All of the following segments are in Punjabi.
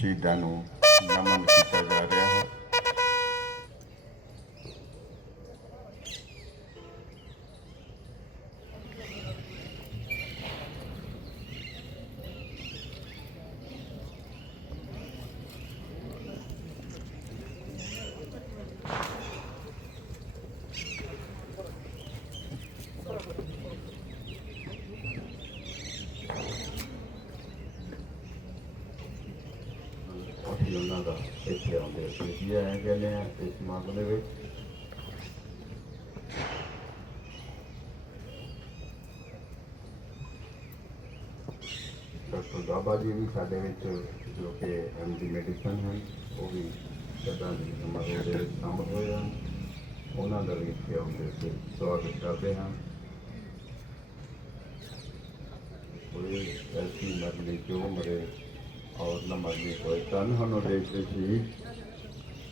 ਸ਼ਹੀਦਾਂ ਨੂੰ ਨਮਨ ਕੀਤਾ ਜਾ ਰਿਹਾ ਹੈ ਅਸੀਂ ਉਹਨਾਂ ਦਾ ਇੱਥੇ ਆਉਂਦੇ ਕਹਿੰਦੇ ਆ ਇਸ ਸਮਾਗਮ ਦੇ ਵਿੱਚ। ਡਾਕਟਰ ਬਾਬਾ ਜੀ ਵੀ ਸਾਡੇ ਵਿੱਚ, ਜੋ ਕਿ ਐਮਡੀ ਮੈਡੀਸਨ ਹਨ, ਉਹ ਵੀ ਸ਼ਰਧਾਂਜਲੀ ਸਮਾਗਮ ਦੇ ਵਿੱਚ ਸ਼ਾਮਲ ਹੋਏ ਹਨ। ਉਹਨਾਂ ਦਾ ਵੀ ਇੱਥੇ ਆਉਂਦੇ ਸੀ ਸਵਾਗਤ ਕਰਦੇ ਹਾਂ। ਕੋਈ ਐਸੀ ਮਰਲੀ ਜੋ ਮਰੇ ਔਰ ਨਾ ਮਰਲੀ ਕੋਈ ਤਨ ਹਨ ਉਹ ਦੇਸ਼ ਦੇ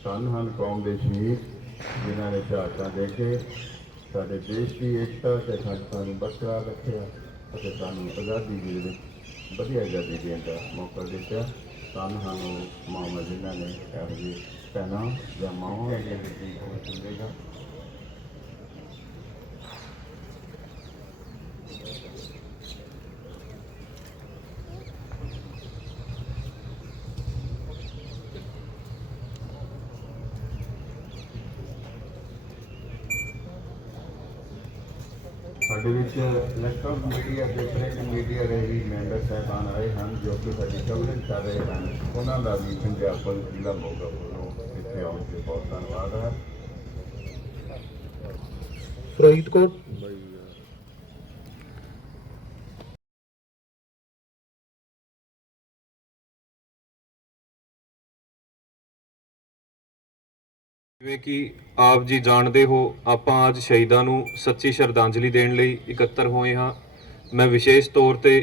ਸ਼ਹੀਦ ਹਨ ਕੌਮ ਦੇ ਸ਼ਹੀਦ ਜਿਨ੍ਹਾਂ ਨੇ ਸ਼ਹਾਦਤਾਂ ਦੇ ਕੇ ਸਾਡੇ ਦੇਸ਼ ਦੀ ਏਕਤਾ ਤੇ ਅਖੰਡਤਾ ਨੂੰ ਬਰਕਰਾਰ ਰੱਖਿਆ ਅਤੇ ਸਾਨੂੰ ਆਜ਼ਾਦੀ ਦੇ ਵਿੱਚ ਵਧੀਆ ਆਜ਼ਾਦੀ ਦੇਣ ਦਾ ਮੌਕਾ ਦਿੱਤਾ। ਸਾਨੂੰ ਹਨ ਉਹ ਮਾਮਾ ਜਿਨ੍ਹਾਂ ਨੇ ਇਹੋ ਜਿਹੀ ਭੈਣਾਂ ਜਾਂ ਮਾਵਾਂ ਦੇ ਵਿੱਚ ਉਹ ਚੁੰਦੇਗਾ ਸਾਡੇ ਵਿੱਚ ਇਲੈਕਟ੍ਰੋਨਿਕ ਮੀਡੀਆ ਤੇ ਪ੍ਰਿੰਟ ਮੀਡੀਆ ਦੇ ਵੀ ਮੈਂਬਰ ਸਾਹਿਬਾਨ ਆਏ ਹਨ, ਜੋ ਕਿ ਸਾਡੀ ਕਵਰੇਜ ਕਰ ਰਹੇ ਹਨ। ਉਹਨਾਂ ਦਾ ਵੀ ਪੰਜਾਬ ਪੁਲਿਸ ਜ਼ਿਲ੍ਹਾ ਮੋਗਾ ਵੱਲੋਂ ਇੱਥੇ ਆਉਣ ਤੇ ਬਹੁਤ ਧੰਨਵਾਦ ਹੈ। ਫਰੀਦਕੋਟ? ਜਿਵੇਂ ਕਿ ਆਪ ਜੀ ਜਾਣਦੇ ਹੋ, ਆਪਾਂ ਅੱਜ ਸ਼ਹੀਦਾਂ ਨੂੰ ਸੱਚੀ ਸ਼ਰਧਾਂਜਲੀ ਦੇਣ ਲਈ ਇਕੱਤਰ ਹੋਏ ਹਾਂ। ਮੈਂ ਵਿਸ਼ੇਸ਼ ਤੌਰ ਤੇ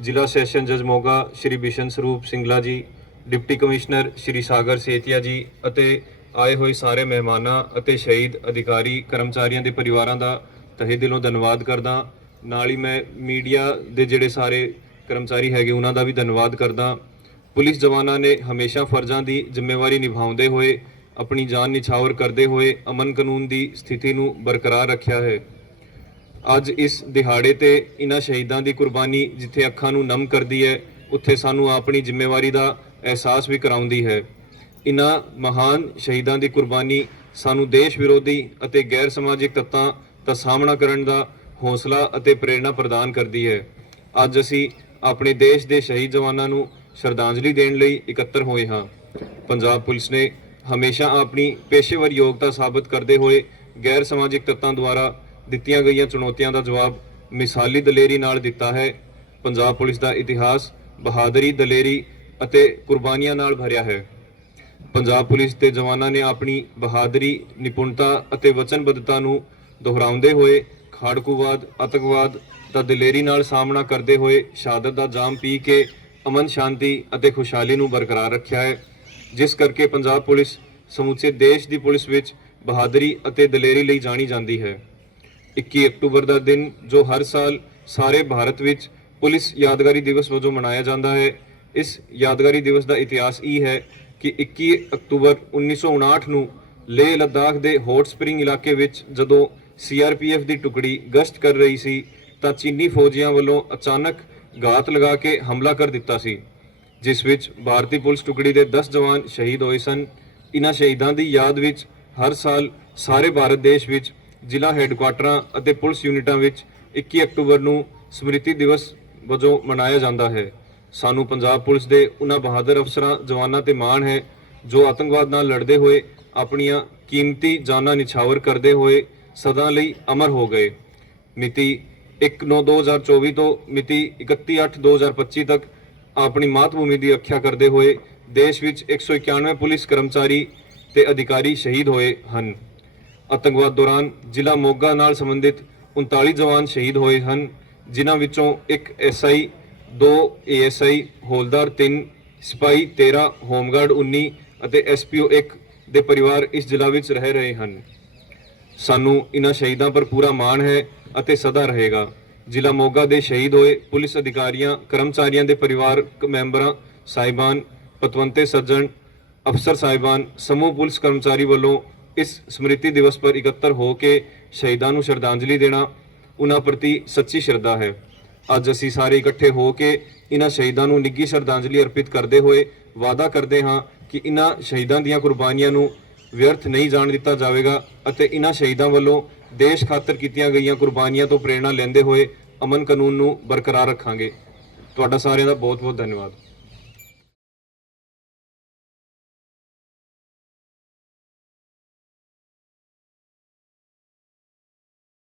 ਜ਼ਿਲ੍ਹਾ ਸੈਸ਼ਨ ਜੱਜ ਮੋਗਾ ਸ਼੍ਰੀ ਬਿਸ਼ਨ ਸਰੂਪ ਸਿੰਗਲਾ ਜੀ, ਡਿਪਟੀ ਕਮਿਸ਼ਨਰ ਸ਼੍ਰੀ ਸਾਗਰ ਸੇਤੀਆ ਜੀ ਅਤੇ ਆਏ ਹੋਏ ਸਾਰੇ ਮਹਿਮਾਨਾਂ ਅਤੇ ਸ਼ਹੀਦ ਅਧਿਕਾਰੀ ਕਰਮਚਾਰੀਆਂ ਦੇ ਪਰਿਵਾਰਾਂ ਦਾ ਤਹਿ ਦਿਲੋਂ ਧੰਨਵਾਦ ਕਰਦਾ ਨਾਲ ਹੀ ਮੈਂ ਮੀਡੀਆ ਦੇ ਜਿਹੜੇ ਸਾਰੇ ਕਰਮਚਾਰੀ ਹੈਗੇ, ਉਹਨਾਂ ਦਾ ਵੀ ਧੰਨਵਾਦ ਕਰਦਾ ਪੁਲਿਸ ਜਵਾਨਾਂ ਨੇ ਹਮੇਸ਼ਾ ਫਰਜ਼ਾਂ ਦੀ ਜ਼ਿੰਮੇਵਾਰੀ ਨਿਭਾਉਂਦੇ ਹੋਏ ਆਪਣੀ ਜਾਨ ਨਿਛਾਵਰ ਕਰਦੇ ਹੋਏ ਅਮਨ ਕਾਨੂੰਨ ਦੀ ਸਥਿਤੀ ਨੂੰ ਬਰਕਰਾਰ ਰੱਖਿਆ ਹੈ। ਅੱਜ ਇਸ ਦਿਹਾੜੇ ਤੇ ਇਹਨਾਂ ਸ਼ਹੀਦਾਂ ਦੀ ਕੁਰਬਾਨੀ ਜਿੱਥੇ ਅੱਖਾਂ ਨੂੰ ਨਮ ਕਰਦੀ ਹੈ, ਉੱਥੇ ਸਾਨੂੰ ਆਪਣੀ ਜ਼ਿੰਮੇਵਾਰੀ ਦਾ ਅਹਿਸਾਸ ਵੀ ਕਰਾਉਂਦੀ ਹੈ। ਇਹਨਾਂ ਮਹਾਨ ਸ਼ਹੀਦਾਂ ਦੀ ਕੁਰਬਾਨੀ ਸਾਨੂੰ ਦੇਸ਼ ਵਿਰੋਧੀ ਅਤੇ ਗੈਰ ਸਮਾਜਿਕ ਤੱਤਾਂ ਦਾ ਸਾਹਮਣਾ ਕਰਨ ਦਾ ਹੌਸਲਾ ਅਤੇ ਪ੍ਰੇਰਣਾ ਪ੍ਰਦਾਨ ਕਰਦੀ ਹੈ। ਅੱਜ ਅਸੀਂ ਆਪਣੇ ਦੇਸ਼ ਦੇ ਸ਼ਹੀਦ ਜਵਾਨਾਂ ਨੂੰ ਸ਼ਰਧਾਂਜਲੀ ਦੇਣ ਲਈ ਇਕੱਤਰ ਹੋਏ ਹਾਂ। ਪੰਜਾਬ ਪੁਲਿਸ ਨੇ ਹਮੇਸ਼ਾ ਆਪਣੀ ਪੇਸ਼ੇਵਰ ਯੋਗਤਾ ਸਾਬਤ ਕਰਦੇ ਹੋਏ ਗੈਰ ਸਮਾਜਿਕ ਤੱਤਾਂ ਦੁਆਰਾ ਦਿੱਤੀਆਂ ਗਈਆਂ ਚੁਣੌਤੀਆਂ ਦਾ ਜਵਾਬ ਮਿਸਾਲੀ ਦਲੇਰੀ ਨਾਲ ਦਿੱਤਾ ਹੈ। ਪੰਜਾਬ ਪੁਲਿਸ ਦਾ ਇਤਿਹਾਸ ਬਹਾਦਰੀ, ਦਲੇਰੀ ਅਤੇ ਕੁਰਬਾਨੀਆਂ ਨਾਲ ਭਰਿਆ ਹੈ। ਪੰਜਾਬ ਪੁਲਿਸ ਦੇ ਜਵਾਨਾਂ ਨੇ ਆਪਣੀ ਬਹਾਦਰੀ, ਨਿਪੁੰਨਤਾ ਅਤੇ ਵਚਨਬੱਧਤਾ ਨੂੰ ਦੁਹਰਾਉਂਦੇ ਹੋਏ ਖਾੜਕੂਵਾਦ ਅਤਕਵਾਦ ਦਾ ਦਲੇਰੀ ਨਾਲ ਸਾਹਮਣਾ ਕਰਦੇ ਹੋਏ ਸ਼ਹਾਦਤ ਦਾ ਜਾਮ ਪੀ ਕੇ ਅਮਨ ਸ਼ਾਂਤੀ ਅਤੇ ਖੁਸ਼ਹਾਲੀ ਨੂੰ ਬਰਕਰਾਰ ਰੱਖਿਆ ਹੈ। ਜਿਸ ਕਰਕੇ ਪੰਜਾਬ ਪੁਲਿਸ ਸਮੁੱਚੇ ਦੇਸ਼ ਦੀ ਪੁਲਿਸ ਵਿੱਚ ਬਹਾਦਰੀ ਅਤੇ ਦਲੇਰੀ ਲਈ ਜਾਣੀ ਜਾਂਦੀ ਹੈ। 21 ਅਕਤੂਬਰ ਦਾ ਦਿਨ, ਜੋ ਹਰ ਸਾਲ ਸਾਰੇ ਭਾਰਤ ਵਿੱਚ ਪੁਲਿਸ ਯਾਦਗਾਰੀ ਦਿਵਸ ਵਜੋਂ ਮਨਾਇਆ ਜਾਂਦਾ ਹੈ, ਇਸ ਯਾਦਗਾਰੀ ਦਿਵਸ ਦਾ ਇਤਿਹਾਸ ਇਹ ਹੈ ਕਿ 21 ਅਕਤੂਬਰ 1959 ਨੂੰ ਲੇਹ ਲਦਾਖ ਦੇ ਹੌਟ ਸਪ੍ਰਿੰਗ ਇਲਾਕੇ ਵਿੱਚ ਜਦੋਂ ਸੀਆਰਪੀਐਫ ਦੀ ਟੁਕੜੀ ਗਸ਼ਤ ਕਰ ਰਹੀ ਸੀ, ਤਾਂ ਚੀਨੀ ਫੌਜੀਆਂ ਵੱਲੋਂ ਅਚਾਨਕ ਘਾਤ ਲਗਾ ਕੇ ਹਮਲਾ ਕਰ ਦਿੱਤਾ ਸੀ। ਜਿਸ ਵਿੱਚ ਭਾਰਤੀ ਪੁਲਿਸ ਟੁਕੜੀ ਦੇ 10 ਜਵਾਨ ਸ਼ਹੀਦ ਹੋਏ ਸਨ। ਇਨ੍ਹਾਂ ਸ਼ਹੀਦਾਂ ਦੀ ਯਾਦ ਵਿੱਚ ਹਰ ਸਾਲ ਸਾਰੇ ਭਾਰਤ ਦੇਸ਼ ਵਿੱਚ ਜ਼ਿਲ੍ਹਾ ਹੈੱਡਕੁਆਟਰਾਂ ਅਤੇ ਪੁਲਿਸ ਯੂਨਿਟਾਂ ਵਿੱਚ 21 ਅਕਤੂਬਰ ਨੂੰ ਸਮ੍ਰਿਤੀ ਦਿਵਸ ਵਜੋਂ ਮਨਾਇਆ ਜਾਂਦਾ ਹੈ। ਸਾਨੂੰ ਪੰਜਾਬ ਪੁਲਿਸ ਦੇ ਉਹਨਾਂ ਬਹਾਦਰ ਅਫਸਰਾਂ, ਜਵਾਨਾਂ ਤੇ ਮਾਣ ਹੈ ਜੋ ਆਤੰਕਵਾਦ ਨਾਲ ਲੜਦੇ ਹੋਏ ਆਪਣੀਆਂ ਕੀਮਤੀ ਜਾਨਾਂ ਨਿਛਾਵਰ ਕਰਦੇ ਹੋਏ ਸਦਾ ਲਈ ਅਮਰ ਹੋ ਗਏ। ਮਿਤੀ 1/9/2024 ਤੋਂ ਮਿਤੀ 31/8/2025 ਤੱਕ ਆਪਣੀ ਮਾਤ ਭੂਮੀ ਦੀ ਰੱਖਿਆ ਕਰਦੇ ਹੋਏ ਦੇਸ਼ ਵਿੱਚ 191 ਪੁਲਿਸ ਕਰਮਚਾਰੀ ਤੇ ਅਧਿਕਾਰੀ ਸ਼ਹੀਦ ਹੋਏ ਹਨ। ਆਤੰਕਵਾਦ ਦੌਰਾਨ ਜ਼ਿਲ੍ਹਾ ਮੋਗਾ ਨਾਲ ਸੰਬੰਧਿਤ 39 ਜਵਾਨ ਸ਼ਹੀਦ ਹੋਏ ਹਨ, ਜਿਨ੍ਹਾਂ ਵਿੱਚੋਂ ਇੱਕ ਐਸਆਈ 2 ਏਐਸਆਈ ਹੌਲਦਾਰ 3 ਸਿਪਾਹੀ 13 ਹੋਮਗਾਰਡ 19 ਅਤੇ ਐਸਪੀਓ 1 ਦੇ ਪਰਿਵਾਰ ਇਸ ਜ਼ਿਲ੍ਹਾ ਵਿੱਚ ਰਹਿ ਰਹੇ ਹਨ। ਸਾਨੂੰ ਇਹਨਾਂ ਸ਼ਹੀਦਾਂ ਪਰ ਪੂਰਾ ਮਾਣ ਹੈ ਅਤੇ ਸਦਾ ਰਹੇਗਾ। ਜ਼ਿਲ੍ਹਾ ਮੋਗਾ ਦੇ ਸ਼ਹੀਦ ਹੋਏ ਪੁਲਿਸ ਅਧਿਕਾਰੀਆਂ, ਕਰਮਚਾਰੀਆਂ ਦੇ ਪਰਿਵਾਰ ਮੈਂਬਰਾਂ, ਸਾਹਿਬਾਨ, ਪਤਵੰਤੇ ਸੱਜਣ ਅਫਸਰ ਸਾਹਿਬਾਨ, ਸਮੂਹ ਪੁਲਿਸ ਕਰਮਚਾਰੀ ਵੱਲੋਂ ਇਸ ਸਮ੍ਰਿਤੀ ਦਿਵਸ ਪਰ ਇਕੱਤਰ ਹੋ ਕੇ ਸ਼ਹੀਦਾਂ ਨੂੰ ਸ਼ਰਧਾਂਜਲੀ ਦੇਣਾ ਉਹਨਾਂ ਪ੍ਰਤੀ ਸੱਚੀ ਸ਼ਰਧਾ ਹੈ। ਅੱਜ ਅਸੀਂ ਸਾਰੇ ਇਕੱਠੇ ਹੋ ਕੇ ਇਹਨਾਂ ਸ਼ਹੀਦਾਂ ਨੂੰ ਨਿੱਘੀ ਸ਼ਰਧਾਂਜਲੀ ਅਰਪਿਤ ਕਰਦੇ ਹੋਏ ਵਾਅਦਾ ਕਰਦੇ ਹਾਂ ਕਿ ਇਹਨਾਂ ਸ਼ਹੀਦਾਂ ਦੀਆਂ ਕੁਰਬਾਨੀਆਂ ਨੂੰ ਵਿਅਰਥ ਨਹੀਂ ਜਾਣ ਦਿੱਤਾ ਜਾਵੇਗਾ ਅਤੇ ਇਹਨਾਂ ਸ਼ਹੀਦਾਂ ਵੱਲੋਂ ਦੇਸ਼ ਖਾਤਰ ਕੀਤੀਆਂ ਗਈਆਂ ਕੁਰਬਾਨੀਆਂ ਤੋਂ ਪ੍ਰੇਰਣਾ ਲੈਂਦੇ ਹੋਏ ਅਮਨ ਕਾਨੂੰਨ ਨੂੰ ਬਰਕਰਾਰ ਰੱਖਾਂਗੇ। ਤੁਹਾਡਾ ਸਾਰਿਆਂ ਦਾ ਬਹੁਤ ਬਹੁਤ ਧੰਨਵਾਦ।